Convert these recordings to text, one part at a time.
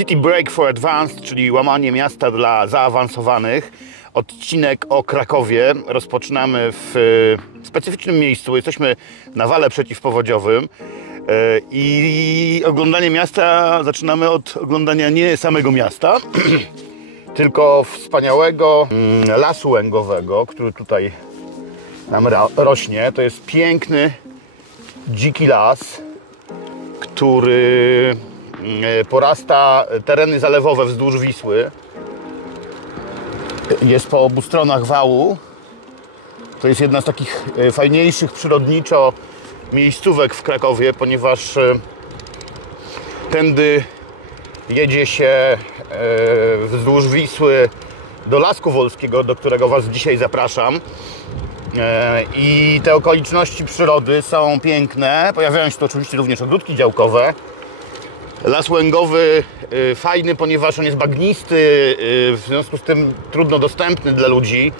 City Break for Advanced, czyli łamanie miasta dla zaawansowanych. Odcinek o Krakowie rozpoczynamy w specyficznym miejscu. Jesteśmy na wale przeciwpowodziowym i oglądanie miasta zaczynamy od oglądania nie samego miasta, tylko wspaniałego lasu łęgowego, który tutaj nam rośnie. To jest piękny, dziki las, który porasta tereny zalewowe wzdłuż Wisły. Jest po obu stronach wału. To jest jedna z takich fajniejszych przyrodniczo miejscówek w Krakowie, ponieważ tędy jedzie się wzdłuż Wisły do Lasku Wolskiego, do którego Was dzisiaj zapraszam. I te okoliczności przyrody są piękne. Pojawiają się tu oczywiście również ogródki działkowe. Las łęgowy fajny, ponieważ on jest bagnisty, w związku z tym trudno dostępny dla ludzi.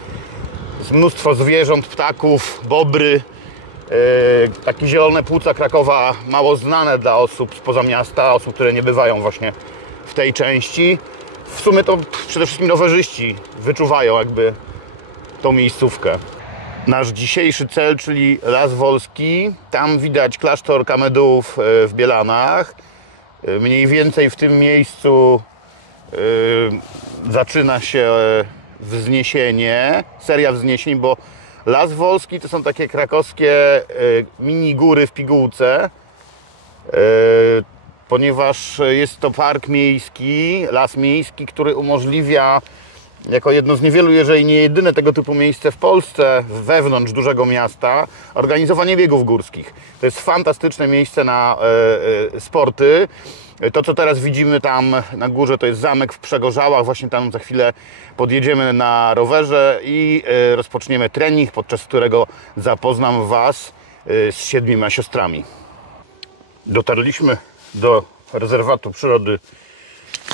Jest mnóstwo zwierząt, ptaków, bobry. Takie zielone płuca Krakowa, mało znane dla osób spoza miasta, osób, które nie bywają właśnie w tej części. W sumie to przede wszystkim rowerzyści wyczuwają jakby tą miejscówkę. Nasz dzisiejszy cel, czyli Las Wolski. Tam widać klasztor Kamedułów w Bielanach. Mniej więcej w tym miejscu zaczyna się wzniesienie, seria wzniesień, bo Las Wolski to są takie krakowskie mini góry w pigułce, ponieważ jest to park miejski, las miejski, który umożliwia jako jedno z niewielu, jeżeli nie jedyne tego typu miejsce w Polsce, wewnątrz dużego miasta, organizowanie biegów górskich. To jest fantastyczne miejsce na sporty. To, co teraz widzimy tam na górze, to jest zamek w Przegorzałach. Właśnie tam za chwilę podjedziemy na rowerze i rozpoczniemy trening, podczas którego zapoznam Was z 7 siostrami. Dotarliśmy do rezerwatu przyrody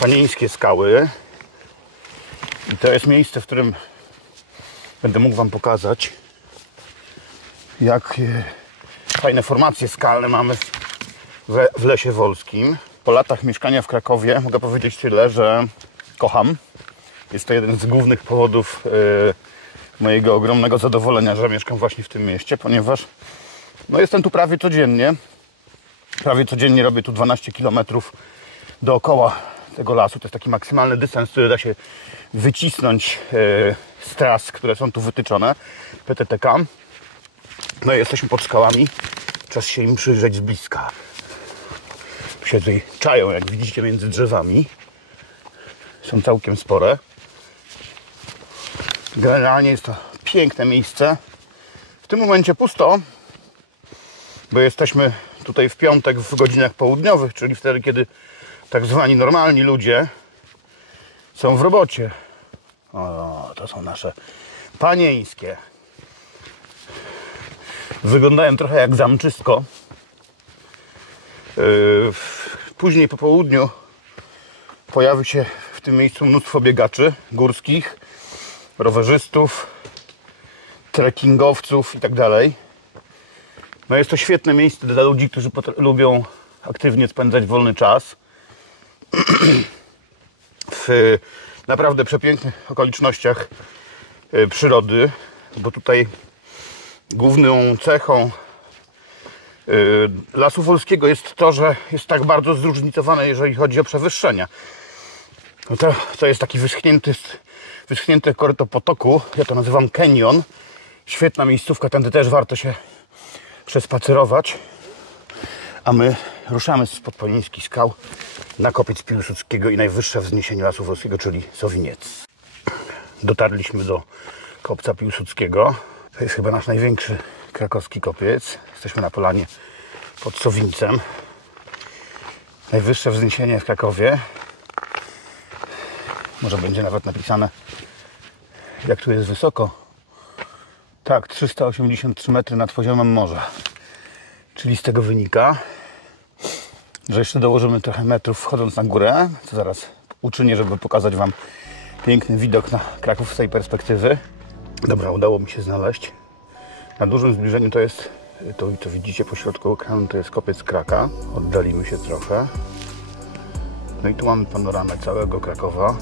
Panieńskie Skały. I to jest miejsce, w którym będę mógł Wam pokazać, jakie fajne formacje skalne mamy w Lesie Wolskim. Po latach mieszkania w Krakowie mogę powiedzieć tyle, że kocham. Jest to jeden z głównych powodów mojego ogromnego zadowolenia, że mieszkam właśnie w tym mieście, ponieważ no, jestem tu prawie codziennie. Prawie codziennie robię tu 12 km dookoła tego lasu. To jest taki maksymalny dystans, który da się wycisnąć z tras, które są tu wytyczone, PTTK. No i jesteśmy pod skałami. Czas się im przyjrzeć z bliska. Tu się tutaj czają, jak widzicie, między drzewami. Są całkiem spore. Generalnie jest to piękne miejsce. W tym momencie pusto, bo jesteśmy tutaj w piątek w godzinach południowych, czyli wtedy, kiedy tak zwani normalni ludzie są w robocie. O, to są nasze panieńskie. Wyglądają trochę jak zamczysko. Później po południu pojawi się w tym miejscu mnóstwo biegaczy górskich, rowerzystów, trekkingowców itd. No jest to świetne miejsce dla ludzi, którzy lubią aktywnie spędzać wolny czas. W naprawdę przepięknych okolicznościach przyrody, bo tutaj główną cechą Lasu Wolskiego jest to, że jest tak bardzo zróżnicowane, jeżeli chodzi o przewyższenia. No to jest taki wyschnięte koryto potoku, ja to nazywam Canyon. Świetna miejscówka, tędy też warto się przespacerować. A my ruszamy spod Panieńskich Skał na kopiec Piłsudskiego i najwyższe wzniesienie Lasu Wolskiego, czyli Sowiniec. Dotarliśmy do kopca Piłsudskiego. To jest chyba nasz największy krakowski kopiec. Jesteśmy na polanie pod Sowińcem. Najwyższe wzniesienie w Krakowie. Może będzie nawet napisane, jak tu jest wysoko. Tak, 383 metry nad poziomem morza. Czyli z tego wynika, że jeszcze dołożymy trochę metrów wchodząc na górę, co zaraz uczynię, żeby pokazać Wam piękny widok na Kraków z tej perspektywy. Dobra, udało mi się znaleźć. Na dużym zbliżeniu to jest, to co widzicie po środku ekranu, to jest kopiec Kraka. Oddalimy się trochę. No i tu mamy panoramę całego Krakowa.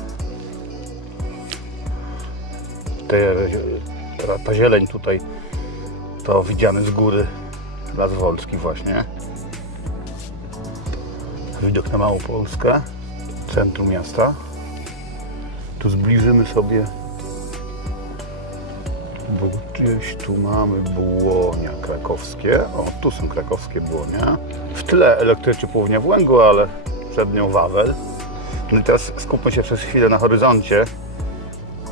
Ta zieleń tutaj to widziany z góry Las Wolski właśnie. Widok na Małopolskę, centrum miasta. Tu zbliżymy sobie, bo gdzieś tu mamy Błonia krakowskie. O, tu są krakowskie Błonia. W tle elektrociepłownia w Łęgu, ale przed nią Wawel. No i teraz skupmy się przez chwilę na horyzoncie,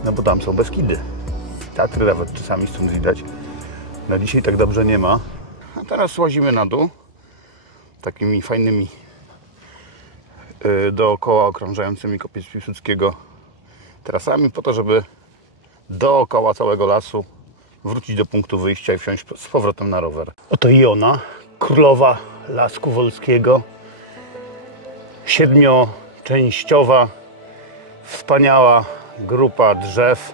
no bo tam są Beskidy. Tatry nawet czasami stąd widać. Na dzisiaj tak dobrze nie ma. A teraz łazimy na dół takimi fajnymi dookoła okrążającymi Kopiec Piłsudskiego trasami po to, żeby dookoła całego lasu wrócić do punktu wyjścia i wsiąść z powrotem na rower. Oto i ona, królowa Lasku Wolskiego. 7-częściowa, wspaniała grupa drzew,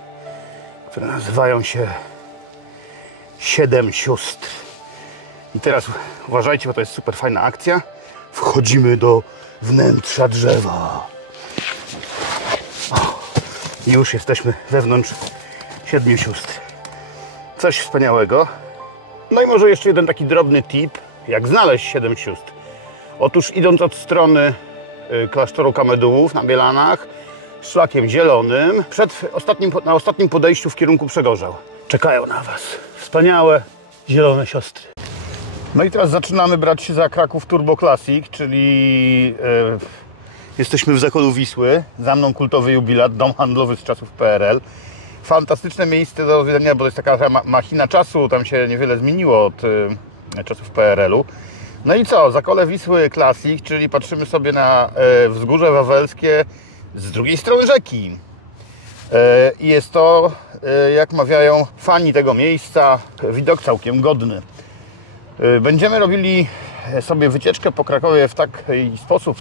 które nazywają się 7 sióstr. I teraz uważajcie, bo to jest super fajna akcja. Wchodzimy do wnętrza drzewa. O, już jesteśmy wewnątrz 7 sióstr. Coś wspaniałego. No i może jeszcze jeden taki drobny tip, jak znaleźć 7 sióstr. Otóż idąc od strony klasztoru Kamedułów na Bielanach, szlakiem zielonym, na ostatnim podejściu w kierunku Przegorzał. Czekają na Was wspaniałe zielone siostry. No i teraz zaczynamy brać się za Kraków Turbo Classic, czyli jesteśmy w Zakolu Wisły. Za mną kultowy jubilat, dom handlowy z czasów PRL. Fantastyczne miejsce do odwiedzenia, bo to jest taka machina czasu, tam się niewiele zmieniło od czasów PRL-u. No i co? Zakole Wisły Classic, czyli patrzymy sobie na wzgórze wawelskie z drugiej strony rzeki. I jest to, jak mawiają fani tego miejsca, widok całkiem godny. Będziemy robili sobie wycieczkę po Krakowie w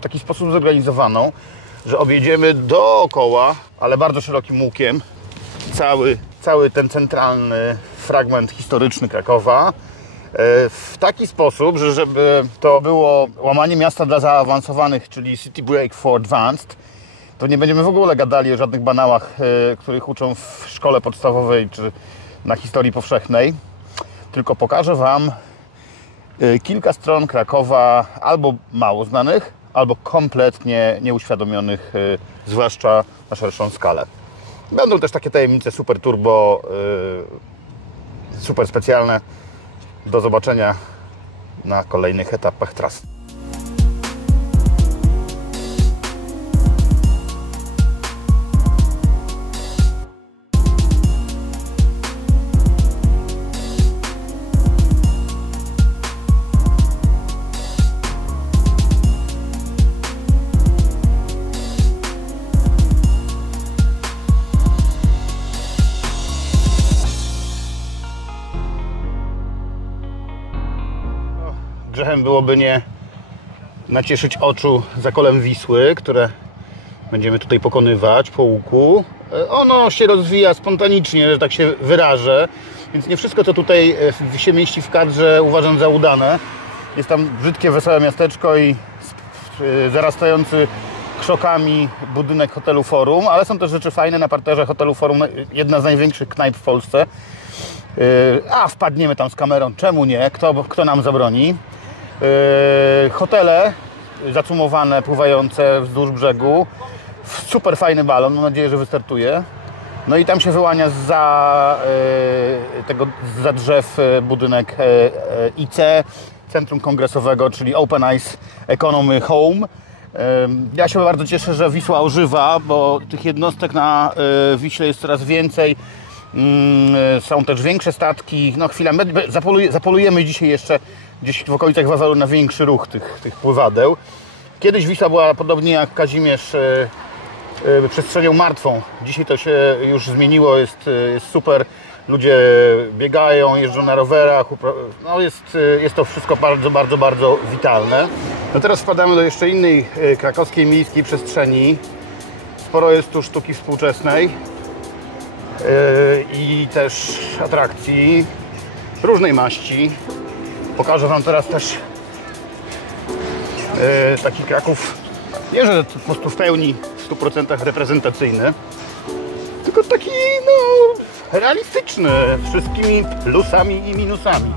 taki sposób zorganizowaną, że objedziemy dookoła, ale bardzo szerokim łukiem, cały ten centralny fragment historyczny Krakowa, w taki sposób, że żeby to było łamanie miasta dla zaawansowanych, czyli City Break for Advanced, to nie będziemy w ogóle gadali o żadnych banałach, których uczą w szkole podstawowej czy na historii powszechnej, tylko pokażę Wam kilka stron Krakowa albo mało znanych, albo kompletnie nieuświadomionych, zwłaszcza na szerszą skalę. Będą też takie tajemnice super turbo, super specjalne. Do zobaczenia na kolejnych etapach trasy. Grzechem byłoby nie nacieszyć oczu Zakolem Wisły, które będziemy tutaj pokonywać po łuku. Ono się rozwija spontanicznie, że tak się wyrażę, więc nie wszystko, co tutaj się mieści w kadrze, uważam za udane. Jest tam brzydkie, wesołe miasteczko i zarastający krzokami budynek hotelu Forum, ale są też rzeczy fajne na parterze hotelu Forum, jedna z największych knajp w Polsce. A wpadniemy tam z kamerą, czemu nie? Kto nam zabroni? Hotele zacumowane, pływające wzdłuż brzegu. Super fajny balon, mam nadzieję, że wystartuje. No i tam się wyłania zza drzew budynek IC, Centrum Kongresowego, czyli Open Ice Economy Home. Ja się bardzo cieszę, że Wisła ożywa, bo tych jednostek na Wiśle jest coraz więcej. Są też większe statki. No chwila, zapolujemy dzisiaj jeszcze gdzieś w okolicach Wawelu na większy ruch tych pływadeł. Kiedyś Wisła była podobnie jak Kazimierz przestrzenią martwą. Dzisiaj to się już zmieniło, jest super. Ludzie biegają, jeżdżą na rowerach. No jest to wszystko bardzo, bardzo, bardzo witalne. No teraz wpadamy do jeszcze innej krakowskiej miejskiej przestrzeni. Sporo jest tu sztuki współczesnej i też atrakcji różnej maści. Pokażę Wam teraz też taki Kraków Nie, że po prostu w pełni, w 100% reprezentacyjny, tylko taki, no, realistyczny, z wszystkimi plusami i minusami.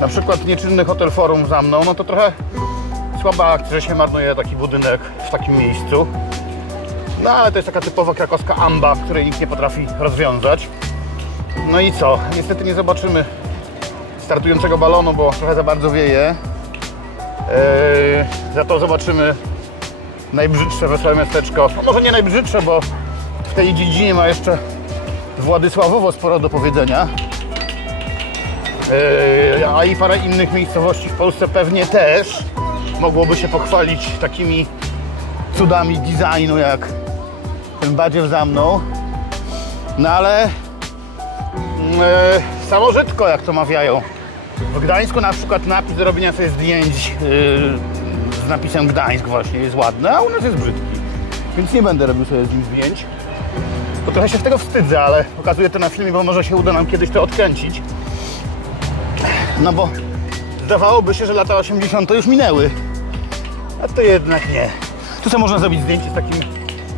Na przykład nieczynny hotel Forum za mną, no to trochę słaba akcja, że się marnuje taki budynek w takim miejscu. No ale to jest taka typowa krakowska amba, której nikt nie potrafi rozwiązać. No i co? Niestety nie zobaczymy startującego balonu, bo trochę za bardzo wieje. Za to zobaczymy najbrzydsze wesołe miasteczko. No może nie najbrzydsze, bo w tej dziedzinie ma jeszcze Władysławowo sporo do powiedzenia. A i parę innych miejscowości w Polsce pewnie też mogłoby się pochwalić takimi cudami designu jak ten badziew za mną. No ale samożytko, jak to mawiają. W Gdańsku na przykład napis do robienia sobie zdjęć z napisem Gdańsk właśnie jest ładny, a u nas jest brzydki. Więc nie będę robił sobie z nim zdjęć. Bo trochę się z tego wstydzę, ale pokazuję to na filmie, bo może się uda nam kiedyś to odkręcić. No bo zdawałoby się, że lata 80. już minęły. A to jednak nie. Tu sobie można zrobić zdjęcie z takim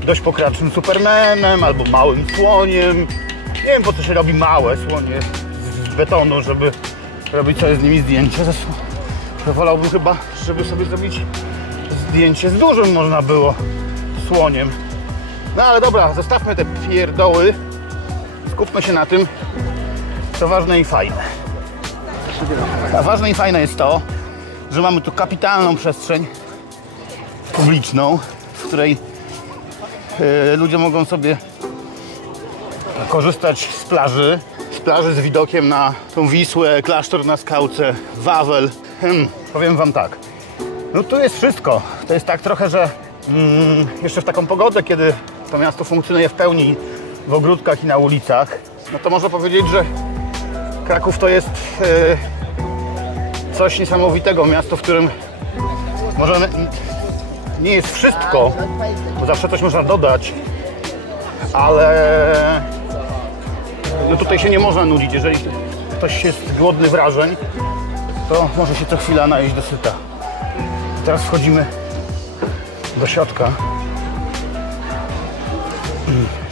dość pokracznym Supermanem albo małym słoniem. Nie wiem, po co się robi małe słonie z betonu, żeby robić sobie z nimi zdjęcie. Zresztą wolałbym chyba, żeby sobie zrobić zdjęcie z dużym można było słoniem. No ale dobra, zostawmy te pierdoły. Skupmy się na tym, co ważne i fajne. A ważne i fajne jest to, że mamy tu kapitalną przestrzeń publiczną, w której ludzie mogą sobie korzystać z plaży z widokiem na tą Wisłę, klasztor na Skałce, Wawel. Powiem wam tak, no tu jest wszystko. To jest tak trochę, że jeszcze w taką pogodę, kiedy to miasto funkcjonuje w pełni w ogródkach i na ulicach, no to można powiedzieć, że Kraków to jest coś niesamowitego. Miasto, w którym może nie jest wszystko, bo zawsze coś można dodać, ale no tutaj się nie można nudzić. Jeżeli ktoś jest głodny wrażeń, to może się co chwila najeść do syta. Teraz wchodzimy do środka.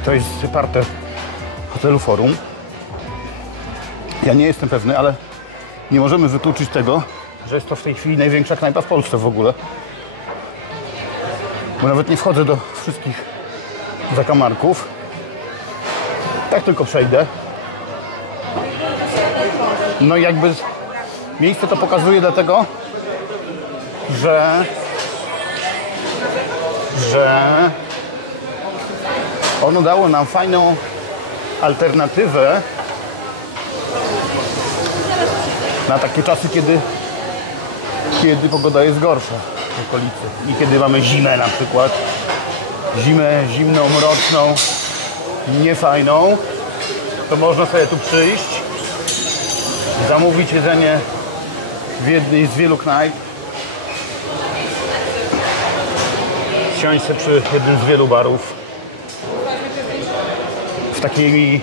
To jest parter hotelu Forum. Ja nie jestem pewny, ale nie możemy wykluczyć tego, że jest to w tej chwili największa knajpa w Polsce w ogóle. Bo nawet nie wchodzę do wszystkich zakamarków. Tak tylko przejdę. No i jakby miejsce to pokazuje dlatego, że ono dało nam fajną alternatywę na takie czasy, kiedy pogoda jest gorsza w okolicy i kiedy mamy zimę na przykład. Zimę zimną, mroczną, niefajną, to można sobie tu przyjść, zamówić jedzenie w jednej z wielu knajp, siąść sobie przy jednym z wielu barów w takiej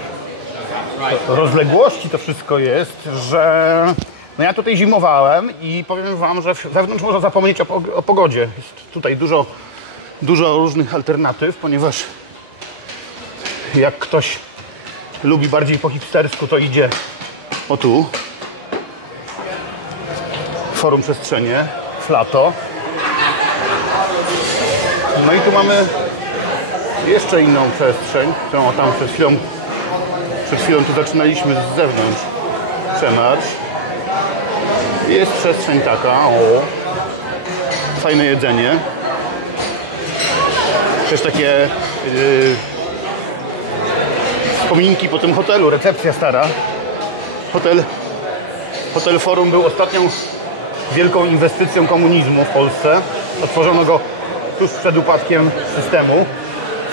rozległości to wszystko jest, że no ja tutaj zimowałem i powiem wam, że wewnątrz można zapomnieć o pogodzie. Jest tutaj dużo różnych alternatyw, ponieważ jak ktoś lubi bardziej po hipstersku, to idzie o tu. Forum Przestrzenie, Flato. No i tu mamy jeszcze inną przestrzeń, którą tam przed chwilą tu zaczynaliśmy z zewnątrz przemarsz. Jest przestrzeń taka, fajne jedzenie. Też takie wspominki po tym hotelu, recepcja stara. Hotel Forum był ostatnią wielką inwestycją komunizmu w Polsce. Otworzono go tuż przed upadkiem systemu.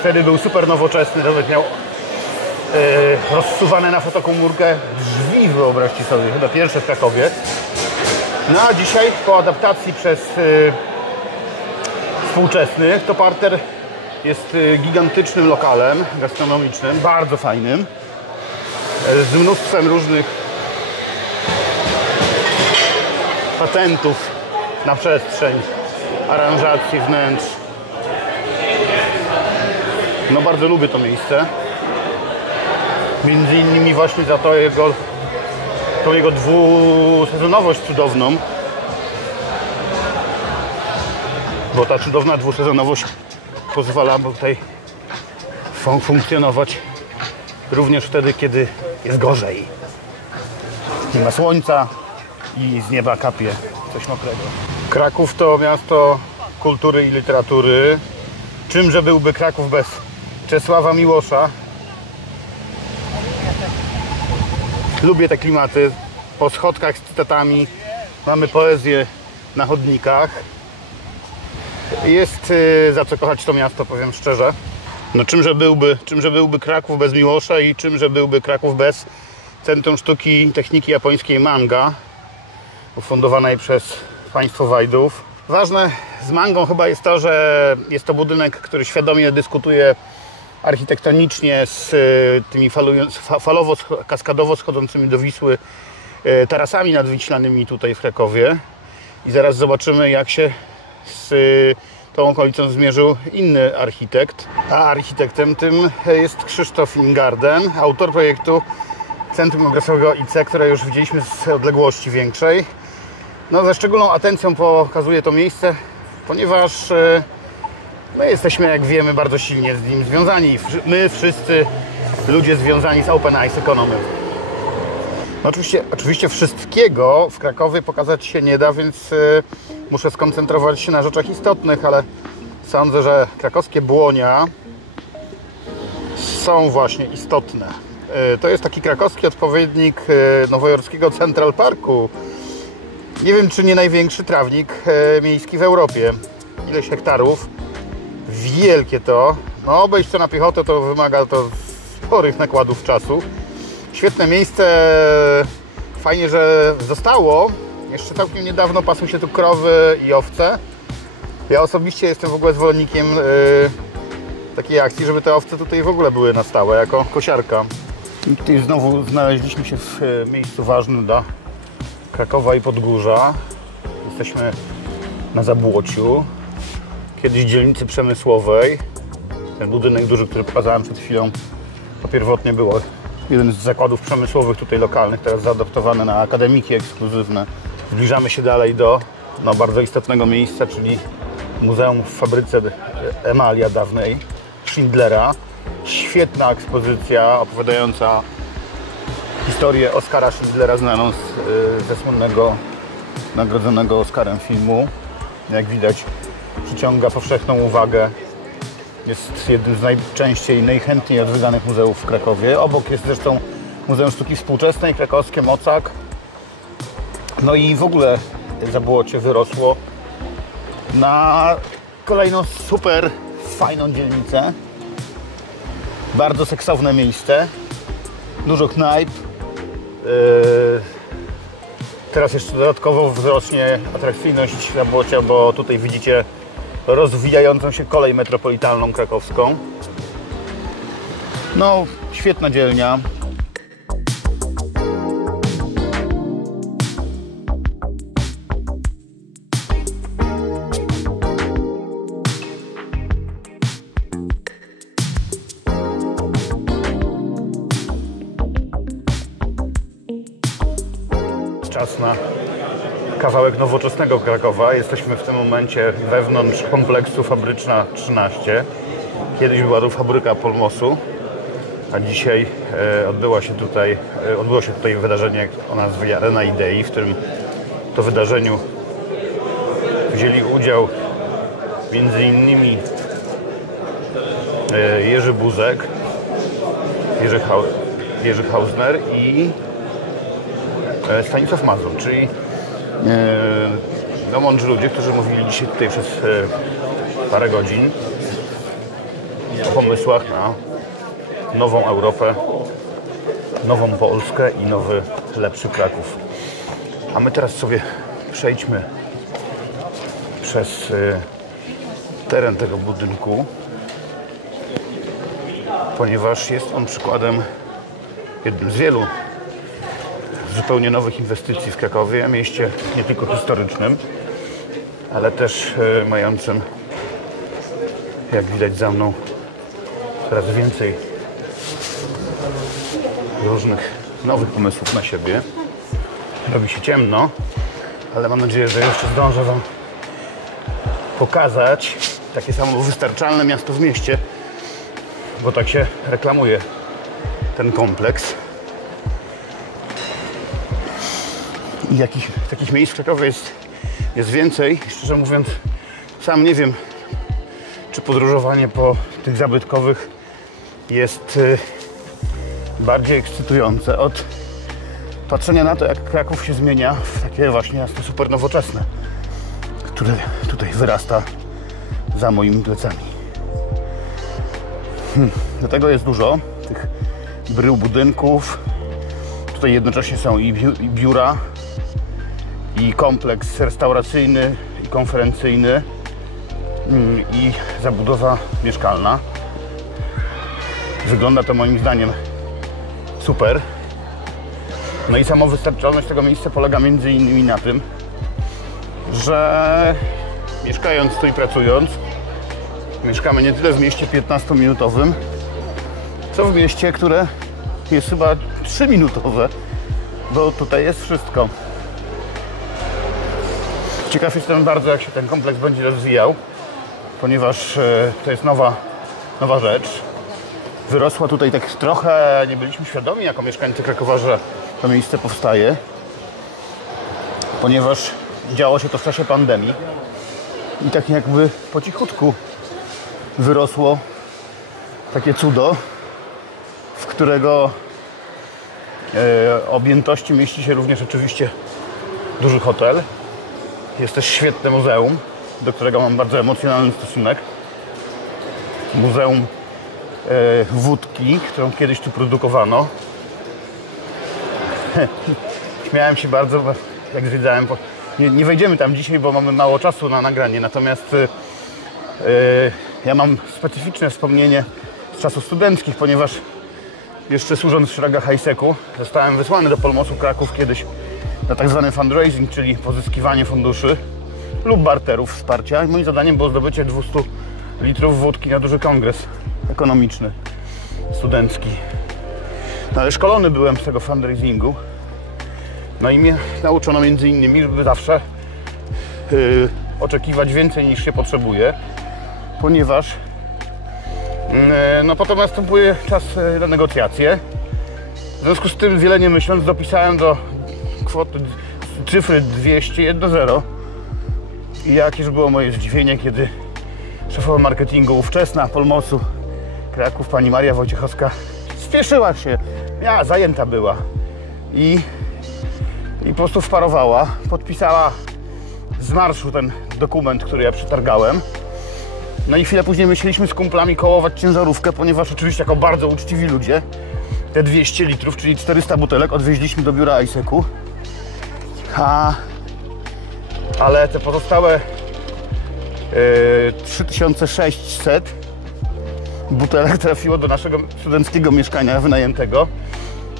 Wtedy był super nowoczesny, nawet miał rozsuwane na fotokomórkę drzwi, wyobraźcie sobie, chyba pierwsze w Krakowie. No a dzisiaj po adaptacji przez współczesnych to parter jest gigantycznym lokalem gastronomicznym, bardzo fajnym, z mnóstwem różnych patentów na przestrzeń, aranżacji wnętrz, No bardzo lubię to miejsce. Między innymi właśnie za tą jego dwusezonowość cudowną. Bo ta cudowna dwusezonowość pozwala tutaj funkcjonować również wtedy, kiedy jest gorzej. Nie ma słońca i z nieba kapie coś mokrego. Kraków to miasto kultury i literatury. Czymże byłby Kraków bez Czesława Miłosza? Lubię te klimaty. Po schodkach z cytatami mamy poezję na chodnikach. Jest za co kochać to miasto, powiem szczerze. No czymże byłby Kraków bez Miłosza i czymże byłby Kraków bez Centrum Sztuki i Techniki Japońskiej Manga, ufundowanej przez państwo Wajdów. Ważne z mangą chyba jest to, że jest to budynek, który świadomie dyskutuje architektonicznie z tymi falowo-kaskadowo schodzącymi do Wisły tarasami nadwiślanymi tutaj w Krakowie. I zaraz zobaczymy, jak się z tą okolicą zmierzył inny architekt. A architektem tym jest Krzysztof Ingarden, autor projektu Centrum Kongresowego IC, które już widzieliśmy z odległości większej. No, ze szczególną atencją pokazuje to miejsce, ponieważ my jesteśmy, jak wiemy, bardzo silnie z nim związani. My wszyscy ludzie związani z Open Eyes Economy. No, oczywiście wszystkiego w Krakowie pokazać się nie da, więc muszę skoncentrować się na rzeczach istotnych, ale sądzę, że krakowskie błonia są właśnie istotne. To jest taki krakowski odpowiednik nowojorskiego Central Parku. Nie wiem, czy nie największy trawnik miejski w Europie. Ileś hektarów. Wielkie to. No, obejść to na piechotę to wymaga to sporych nakładów czasu. Świetne miejsce. Fajnie, że zostało. Jeszcze całkiem niedawno pasły się tu krowy i owce. Ja osobiście jestem w ogóle zwolennikiem takiej akcji, żeby te owce tutaj w ogóle były na stałe, jako kosiarka. I tutaj znowu znaleźliśmy się w miejscu ważnym dla Krakowa i Podgórza. Jesteśmy na Zabłociu, kiedyś dzielnicy przemysłowej. Ten budynek duży, który pokazałem przed chwilą, to pierwotnie było jeden z zakładów przemysłowych tutaj lokalnych, teraz zaadoptowany na akademiki ekskluzywne. Zbliżamy się dalej do bardzo istotnego miejsca, czyli Muzeum w fabryce Emalia dawnej Schindlera. Świetna ekspozycja opowiadająca historię Oskara Schindlera, znaną ze słynnego, nagrodzonego Oscarem filmu. Jak widać, przyciąga powszechną uwagę. Jest jednym z najczęściej i najchętniej odwiedzanych muzeów w Krakowie. Obok jest zresztą Muzeum Sztuki Współczesnej, krakowskie Mocak. No i w ogóle Zabłocie wyrosło na kolejną super fajną dzielnicę. Bardzo seksowne miejsce. Dużo knajp. Teraz jeszcze dodatkowo wzrośnie atrakcyjność Zabłocia, bo tutaj widzicie rozwijającą się kolej metropolitalną krakowską. No, świetna dzielnia. Czas na kawałek nowoczesnego Krakowa. Jesteśmy w tym momencie wewnątrz kompleksu Fabryczna 13. Kiedyś była tu fabryka Polmosu, a dzisiaj odbyło się tutaj wydarzenie o nazwie Arena Idei. W tym to wydarzeniu wzięli udział m.in. Jerzy Buzek, Jerzy Hausner i Stanisław Mazur, czyli mądrzy ludzie, którzy mówili dzisiaj tutaj przez parę godzin o pomysłach na nową Europę, nową Polskę i nowy, lepszy Kraków. A my teraz sobie przejdźmy przez teren tego budynku, ponieważ jest on przykładem, jednym z wielu zupełnie nowych inwestycji w Krakowie, mieście nie tylko historycznym, ale też mającym, jak widać za mną, coraz więcej różnych nowych pomysłów na siebie. Robi się ciemno, ale mam nadzieję, że jeszcze zdążę Wam pokazać takie samowystarczalne miasto w mieście, bo tak się reklamuje ten kompleks. I takich miejsc w Krakowie jest więcej. Szczerze mówiąc, sam nie wiem, czy podróżowanie po tych zabytkowych jest bardziej ekscytujące od patrzenia na to, jak Kraków się zmienia w takie właśnie miasto super nowoczesne, które tutaj wyrasta za moimi plecami. Do tego jest dużo tych brył budynków. Tutaj jednocześnie są i biura, i kompleks restauracyjny, i konferencyjny, i zabudowa mieszkalna. Wygląda to moim zdaniem super. No i samowystarczalność tego miejsca polega między innymi na tym, że mieszkając tu i pracując, mieszkamy nie tyle w mieście 15-minutowym, co w mieście, które jest chyba 3-minutowe, bo tutaj jest wszystko. Ciekaw jestem bardzo, jak się ten kompleks będzie rozwijał, ponieważ to jest nowa rzecz. Wyrosła tutaj tak trochę, nie byliśmy świadomi jako mieszkańcy Krakowa, że to miejsce powstaje, ponieważ działo się to w czasie pandemii i tak jakby po cichutku wyrosło takie cudo, w którego objętości mieści się również oczywiście duży hotel. Jest też świetne muzeum, do którego mam bardzo emocjonalny stosunek. Muzeum wódki, którą kiedyś tu produkowano. Śmiałem się bardzo, jak zwiedzałem. Nie wejdziemy tam dzisiaj, bo mamy mało czasu na nagranie. Natomiast ja mam specyficzne wspomnienie z czasów studenckich, ponieważ jeszcze służąc w szeregach high-secu zostałem wysłany do Polmosu Kraków kiedyś na tak zwany fundraising, czyli pozyskiwanie funduszy lub barterów wsparcia. I moim zadaniem było zdobycie 200 litrów wódki na duży kongres ekonomiczny, studencki. No, ale szkolony byłem z tego fundraisingu. No i mnie nauczono między innymi, żeby zawsze oczekiwać więcej niż się potrzebuje, ponieważ no potem następuje czas na negocjacje. W związku z tym, wiele nie myśląc, dopisałem do kwoty cyfry 200 1-0. I jakież było moje zdziwienie, kiedy szefowa marketingu ówczesna Polmosu Kraków, pani Maria Wojciechowska, spieszyła się, zajęta była i po prostu wparowała, podpisała z marszu ten dokument, który ja przetargałem. No i chwilę później myśleliśmy z kumplami kołować ciężarówkę, ponieważ oczywiście jako bardzo uczciwi ludzie te 200 litrów, czyli 400 butelek odwieźliśmy do biura ISEC-u. Ale te pozostałe 3600 butelek trafiło do naszego studenckiego mieszkania wynajętego.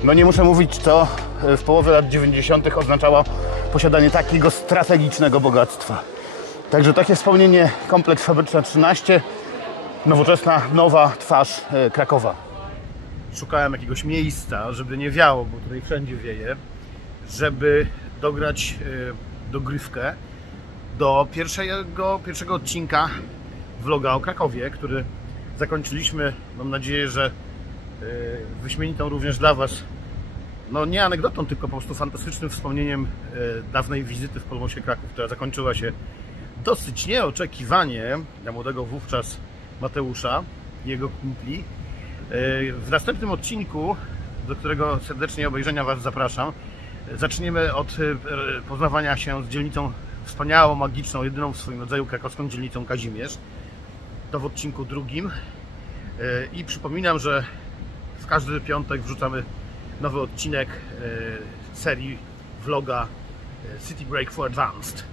No nie muszę mówić, co w połowie lat 90. oznaczało posiadanie takiego strategicznego bogactwa. Także takie wspomnienie, kompleks Fabryczna 13, nowoczesna, nowa twarz Krakowa. Szukałem jakiegoś miejsca, żeby nie wiało, bo tutaj wszędzie wieje, żeby dograć dogrywkę do pierwszego odcinka vloga o Krakowie, który zakończyliśmy, mam nadzieję, że wyśmienitą również dla Was, no nie anegdotą, tylko po prostu fantastycznym wspomnieniem dawnej wizyty w Polmosie Kraków, która zakończyła się dosyć nieoczekiwanie dla młodego wówczas Mateusza i jego kumpli. W następnym odcinku, do którego serdecznie obejrzenia Was zapraszam, zaczniemy od poznawania się z dzielnicą wspaniałą, magiczną, jedyną w swoim rodzaju krakowską dzielnicą Kazimierz. To w odcinku drugim. I przypominam, że w każdy piątek wrzucamy nowy odcinek serii vloga City Break for Advanced.